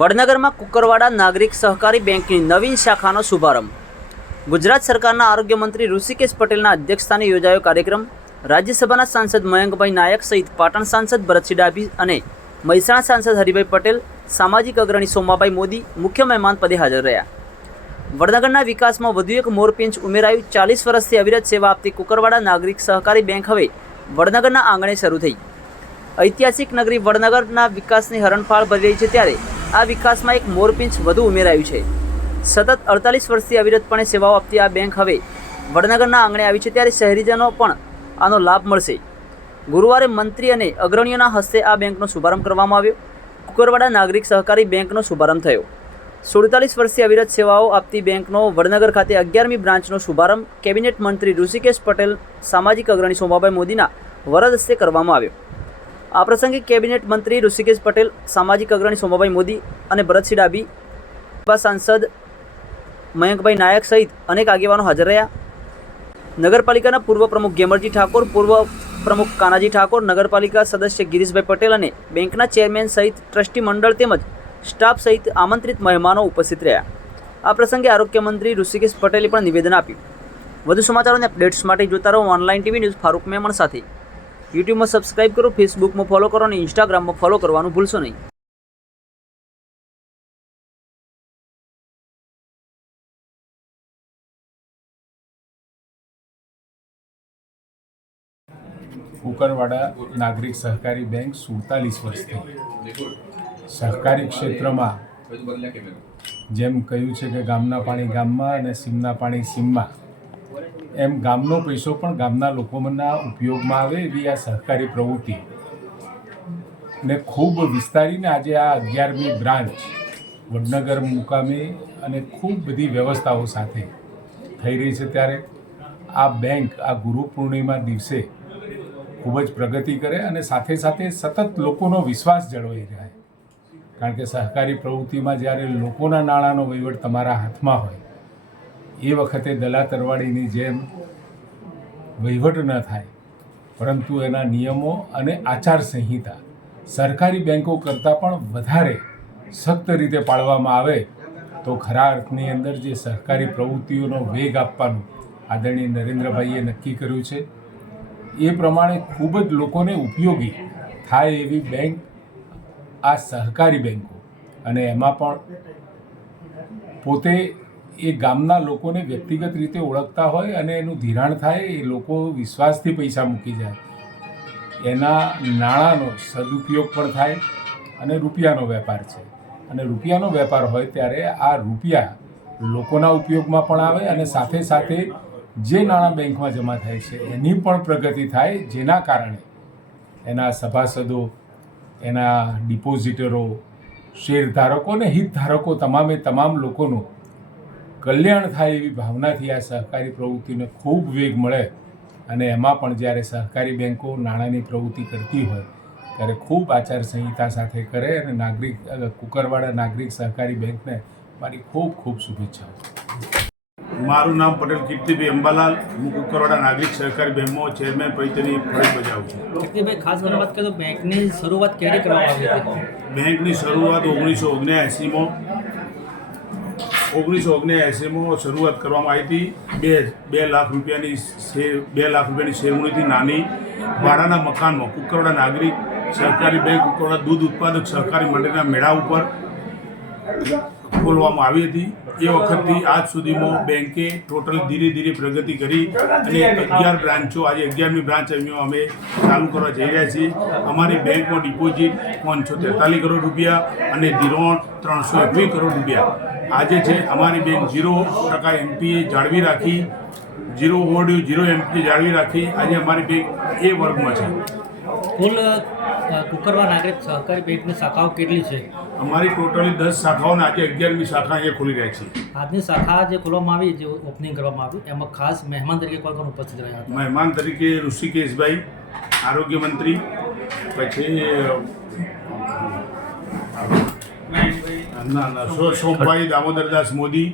વડનગરમાં કુકરવાડા નાગરિક સહકારી બેંકની નવીન શાખાનો શુભારંભ. ગુજરાત સરકારના આરોગ્ય મંત્રી ઋષિકેશ પટેલના અધ્યક્ષસ્થાને યોજાયો કાર્યક્રમ. રાજ્યસભાના સાંસદ મયંકભાઈ નાયક સહિત પાટણ સાંસદ ભરતસિંહ ડાભી અને મહેસાણા સાંસદ હરિભાઈ પટેલ, સામાજિક અગ્રણી સોમાભાઈ મોદી મુખ્ય મહેમાન પદે હાજર રહ્યા. વડનગરના વિકાસમાં વધુ એક મોરપીંછ ઉમેરાયું. 40 વર્ષથી અવિરત સેવા આપતી કુકરવાડા નાગરિક સહકારી બેંક હવે વડનગરના આંગણે શરૂ થઈ. ઐતિહાસિક નગરી વડનગરના વિકાસની હરણફાળ ભરી રહી છે, ત્યારે આ વિકાસમાં એક મોરપીંછ વધુ ઉમેરાયું છે. સતત 48 વર્ષથી અવિરતપણે સેવાઓ આપતી આ બેંક હવે વડનગરના આંગણે આવી છે, ત્યારે શહેરીજનો પણ આનો લાભ મળશે. ગુરુવારે મંત્રી અને અગ્રણીઓના હસ્તે આ બેંકનો શુભારંભ કરવામાં આવ્યો. કુકરવાડા નાગરિક સહકારી બેંકનો શુભારંભ થયો. 47 વર્ષથી અવિરત સેવાઓ આપતી બેંકનો વડનગર ખાતે 11મી બ્રાન્ચનો શુભારંભ કેબિનેટ મંત્રી ઋષિકેશ પટેલ, સામાજિક અગ્રણી સોમાભાઈ મોદીના વરદ હસ્તે કરવામાં આવ્યો. આ પ્રસંગે કેબિનેટ મંત્રી ઋષિકેશ પટેલ, સામાજિક અગ્રણી સોમાભાઈ મોદી અને ભરતસિંહ ડાભી, સાંસદ મયંકભાઈ નાયક સહિત અનેક આગેવાનો હાજર રહ્યા. નગરપાલિકાના પૂર્વ પ્રમુખ ગેમરજી ઠાકોર, પૂર્વ પ્રમુખ કાનાજી ઠાકોર, નગરપાલિકા સદસ્ય ગિરીશભાઈ પટેલ અને બેંકના ચેરમેન સહિત ટ્રસ્ટી મંડળ તેમજ સ્ટાફ સહિત આમંત્રિત મહેમાનો ઉપસ્થિત રહ્યા. આ પ્રસંગે આરોગ્ય મંત્રી ઋષિકેશ પટેલે પણ નિવેદન આપ્યું. વધુ સમાચારોને અપડેટ્સ માટે જોતા રહો online TV news Farooq Memon સાથે. યુટ્યુબમાં સબસ્ક્રાઇબ કરો, ફેસબુકમાં ફોલો કરો અને ઇન્સ્ટાગ્રામમાં ફોલો કરવાનું ભૂલશો નહીં. કુકરવાડા નાગરિક સહકારી બેંક 47 વર્ષથી સહકારી ક્ષેત્રમાં, જેમ કહ્યું છે કે ગામના પાણી ગામમાં અને સીમના પાણી સીમમાં, એમ ગામનો પૈસો પણ ગામના લોકોના ઉપયોગમાં આવે એવી આ સહકારી પ્રવૃત્તિ ને ખૂબ વિસ્તારીને આજે આ 11મી બ્રાન્ચ વડનગર મુકામે અને ખૂબ બધી વ્યવસ્થાઓ સાથે થઈ રહી છે. ત્યારે આ બેંક આ ગુરુ પૂર્ણિમા દિવસે ખૂબ જ પ્રગતિ કરે અને સાથે સાથે સતત લોકોનો વિશ્વાસ જળવાઈ રહે. કારણ કે સહકારી પ્રવૃત્તિમાં જ્યારે લોકોના નાણાંનો વહીવટ તમારા હાથમાં હોય એ વખતે દલા તરવાડીની જેમ વહીવટ ન થાય, પરંતુ એના નિયમો અને આચારસંહિતા સરકારી બેંકો કરતાં પણ વધારે સખ્ત રીતે પાળવામાં આવે તો ખરા અર્થની અંદર જે સહકારી પ્રવૃત્તિઓનો વેગ આપવાનું આદરણીય નરેન્દ્રભાઈએ નક્કી કર્યું છે, એ પ્રમાણે ખૂબ જ લોકોને ઉપયોગી થાય એવી બેંક આ સહકારી બેંકો, અને એમાં પણ પોતે એ ગામના લોકોને વ્યક્તિગત રીતે ઓળખતા હોય અને એનું ધિરાણ થાય, એ લોકો વિશ્વાસથી પૈસા મૂકી જાય, એના નાણાંનો સદુપયોગ પણ થાય. અને રૂપિયાનો વેપાર છે, અને રૂપિયાનો વેપાર હોય ત્યારે આ રૂપિયા લોકોના ઉપયોગમાં પણ આવે અને સાથે સાથે જે નાણાં બેંકમાં જમા થાય છે એની પણ પ્રગતિ થાય, જેના કારણે એના સભાસદો, એના ડિપોઝિટરો, શેરધારકો અને હિતધારકો તમામે તમામ લોકોનું કલ્યાણ થાય એવી ભાવનાથી આ સહકારી પ્રવૃત્તિને ખૂબ વેગ મળે. અને એમાં પણ જ્યારે સહકારી બેંકો નાણાંની પ્રવૃત્તિ કરતી હોય ત્યારે ખૂબ આચારસંહિતા સાથે કરે. અને કુકરવાડા નાગરિક સહકારી બેંકને મારી ખૂબ ખૂબ શુભેચ્છાઓ. મારું નામ પટેલ કીર્તિભાઈ અંબાલાલ. હું કુકરવાડા નાગરિક સહકારી બેંકમાં ચેરમેન તરીકેની ફરજ બજાવું છું. કીર્તિભાઈ, ખાસ કરીને વાત કરીએ તો બેંકની શરૂઆત ક્યારે કરવામાં આવી હતી? બેંકની શરૂઆત 1979માં શરૂઆત કરવામાં આવી હતી. 2 લાખ રૂપિયાની શેરમૂડીથી નાની ભાડાના મકાનમાં કુકરવાડા નાગરિક સહકારી બેંક કુકરવાડા દૂધ ઉત્પાદક સહકારી મંડળીના મેળા ઉપર ખોલવામાં આવી હતી. એ વખતથી આજ સુધીમાં બેંકે ટોટલ ધીરે ધીરે પ્રગતિ કરી અને 11 બ્રાન્ચો, આજે 11મી બ્રાન્ચ અમે ચાલુ કરવા જઈ રહ્યા છીએ. અમારી બેંકમાં ડિપોઝિટ 543 કરોડ રૂપિયા અને ધિરાણ 321 કરોડ રૂપિયા આજે છે. અમારી બેંક 0% એમપીએ જાળવી રાખી, 0 એમપીએ જાળવી રાખી આજે અમારી બેંક એ વર્ગમાં છે. કુલ કુકરવાડા નાગરિક સહકારી બેંકની શાખાઓ કેટલી છે? અમારી ટોટલી 10 શાખાઓને આજે 11મી શાખા અહીંયા ખોલી રહ્યા છીએ. આજની શાખા જે ખોલવામાં આવી, જે ઓપનિંગ કરવામાં આવ્યું, એમાં ખાસ મહેમાન તરીકે કોણ ઉપસ્થિત રહ્યા હતા? મહેમાન તરીકે ઋષિકેશભાઈ, આરોગ્ય મંત્રી, પછી સોમભાઈ દામોદરદાસ મોદી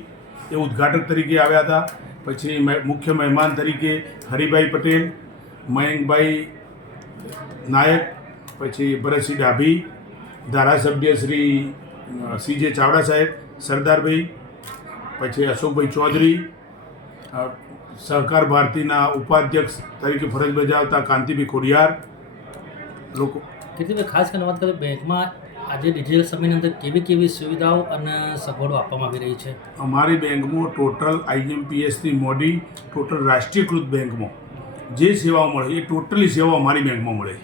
એ ઉદ્ઘાટક તરીકે આવ્યા હતા. પછી મુખ્ય મહેમાન તરીકે હરિભાઈ પટેલ, મયંકભાઈ નાયક, પછી ભરતસિંહ ડાભી, ધારાસભ્ય શ્રી CJ ચાવડા સાહેબ, સરદારભાઈ, પછી અશોકભાઈ ચૌધરી, સહકાર ભારતીના ઉપાધ્યક્ષ તરીકે ફરજ બજાવતા કાંતિભાઈ ખોડિયાર લોકો. કીર્તિભાઈ, ખાસ કરીને વાત કરીએ બેંકમાં આજે ડિજિટલ સમયની અંદર કેવી કેવી સુવિધાઓ અને સગવડો આપવામાં આવી રહી છે? અમારી બેંકમાં ટોટલ IMPSથી મોડી ટોટલ રાષ્ટ્રીયકૃત બેંકમાં જે સેવાઓ મળે એ ટોટલી સેવાઓ અમારી બેંકમાં મળે.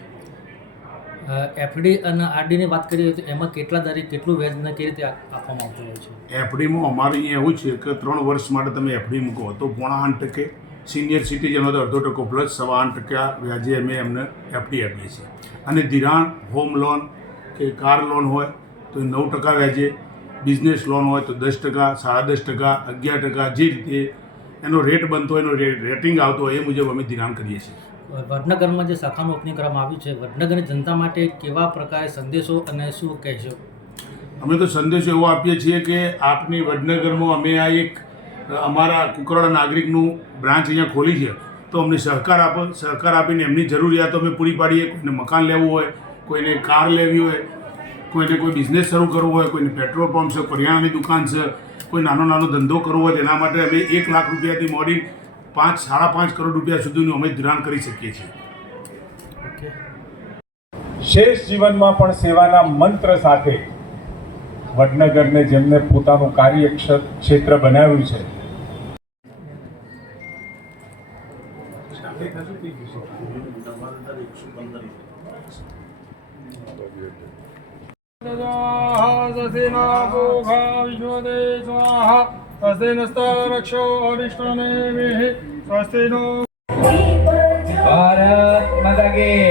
FD અને RDની વાત કરીએ તો એમાં કેટલા દરે કેટલું વ્યાજ અને કેવી રીતે આપવામાં આવતું હોય છે? FDમાં અમારે અહીંયા એવું છે કે 3 વર્ષ માટે તમે FD મૂકો તો 8.5%, સિનિયર સિટીઝન હોય તો 0.5% પ્લસ 8.25% વ્યાજે અમે એમને FD આપીએ છીએ. અને ધિરાણ, હોમ લોન કે કાર લોન હોય તો 9% વ્યાજે, બિઝનેસ લોન હોય તો 10%, 10.5%, 11%, જે રીતે એનો રેટ બનતો હોય, એનો રેટિંગ આવતો હોય એ મુજબ અમે ધિરાણ કરીએ છીએ. વડનગરમાં જે શાખાનું ઓપનિંગ કરવામાં આવ્યું છે, વડનગરની જનતા માટે કેવા પ્રકારે સંદેશો અને શું કહેશો? અમે તો સંદેશો એવો આપીએ છીએ કે આપની વડનગરમાં અમે આ એક અમારા કુકરાળા નાગરિકનું બ્રાન્ચ અહીંયા ખોલી છે તો અમને સહકાર આપો. સહકાર આપીને એમની જરૂરિયાતો અમે પૂરી પાડીએ. કોઈને મકાન લેવું હોય, કોઈને કાર લેવી હોય, કોઈને કોઈ બિઝનેસ શરૂ કરવો હોય, કોઈને પેટ્રોલ પંપ છે, કરિયાણાની દુકાન છે, કોઈ નાનો ધંધો કરવો હોય, તેના માટે અમે 1 લાખ રૂપિયાથી મોડી 5-5.5 કરોડ રૂપિયા સુધીનું અમે ધિરાણ કરી શકીએ છીએ. શેષ જીવનમાં પણ સેવાના મંત્ર સાથે વડનગરને જેમને પોતાનું કાર્યક્ષેત્ર બનાવ્યું છે, ભારત માતા કી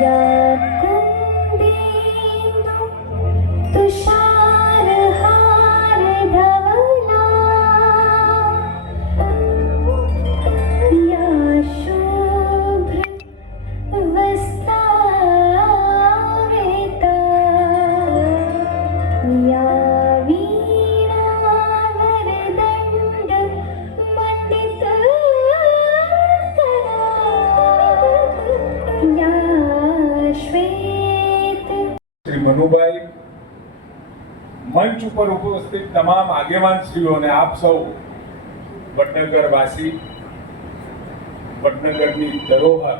જય. શ્રી મનુભાઈ, મંચ ઉપર ઉપસ્થિત તમામ આગેવાનશ્રીઓને આપ સૌ વડનગર વાસી, વડનગરની ધરોહર